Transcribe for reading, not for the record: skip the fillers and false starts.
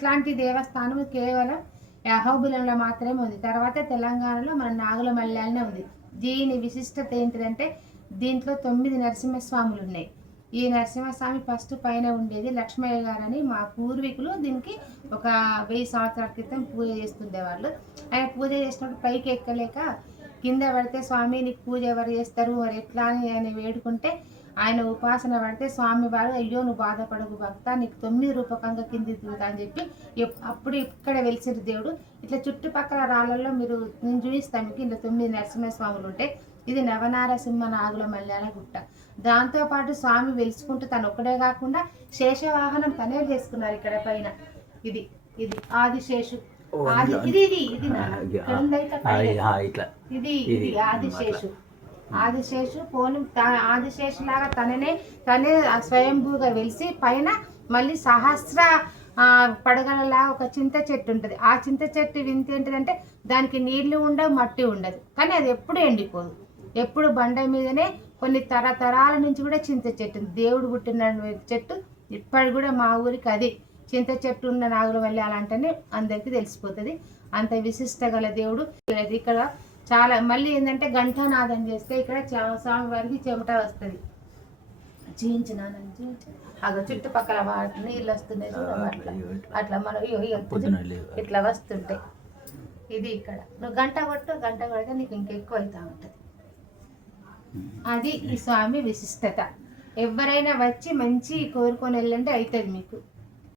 ఇట్లాంటి దేవస్థానం కేవలం అహోబిలంలో మాత్రమే ఉంది. తర్వాత తెలంగాణలో మన నాగులమల్యాలనే ఉంది. దీని విశిష్టత ఏంటిదంటే దీంట్లో 9 నరసింహస్వాములు ఉన్నాయి. ఈ నరసింహస్వామి ఫస్ట్ పైన ఉండేది లక్ష్మయ్య గారని మా పూర్వీకులు దీనికి ఒక 1000 సంవత్సరాల క్రితం పూజ చేస్తుండేవాళ్ళు. ఆయన పూజ చేసినప్పుడు పైకి ఎక్కలేక కింద పడితే స్వామి నీకు పూజ ఎవరు చేస్తారు మరి ఎట్లా అని ఆయన వేడుకుంటే ఆయన ఉపాసన పడితే స్వామి వారు అయ్యో నువ్వు బాధపడకు భక్త నీకు 9 రూపకంగా కింది దిగుతా అని చెప్పి అప్పుడు ఇక్కడ వెలిసిన దేవుడు. ఇట్లా చుట్టుపక్కల రాళ్ళల్లో మీరు నేను చూపిస్తాను మీకు ఇలా 9 నరసింహస్వాములు ఉంటాయి. ఇది నవనారసింహ నాగుల మల్యాల గుట్ట. దాంతోపాటు స్వామి వెలుసుకుంటూ తను ఒక్కడే కాకుండా శేషవాహనం తనే చేసుకున్నారు ఇక్కడ పైన. ఇది ఇది ఆదిశేషు ఇది ఇది ఇది ఇది ఆదిశేషు. ఆదిశేషు పోను ఆదిశేషు లాగా తనే స్వయంభూగా వెలిసి పైన మళ్ళీ సహస్ర పడగలలా ఒక చింత చెట్టు ఉంటుంది. ఆ చింత చెట్టు వింత ఏంటిదంటే దానికి నీళ్లు ఉండవు మట్టి ఉండదు, కానీ అది ఎప్పుడు ఎండిపోదు. ఎప్పుడు బండ మీదనే కొన్ని తరతరాల నుంచి కూడా చింత చెట్టు దేవుడు పుట్టిన చెట్టు ఇప్పటి కూడా మా ఊరికి అది చింత చెట్టు ఉన్న నాగులమల్లి అలాంటనే అందరికీ తెలిసిపోతుంది. అంత విశిష్ట గల దేవుడు. ఇక్కడ చాలా మళ్ళీ ఏంటంటే ఘంటానాదం చేస్తే ఇక్కడ స్వామివారికి చెమట వస్తుంది. జీవించినానని అగో చుట్టుపక్కల నీళ్ళు వస్తున్నాయి అట్లా అట్లా మనం ఇట్లా వస్తుంటాయి. ఇది ఇక్కడ నువ్వు గంట కొడితే నీకు ఇంకెక్కువ అవుతా ఉంటుంది. అది ఈ స్వామి విశిష్టత. ఎవరైనా వచ్చి మంచి కోరుకొని వెళ్ళంటే అవుతుంది మీకు.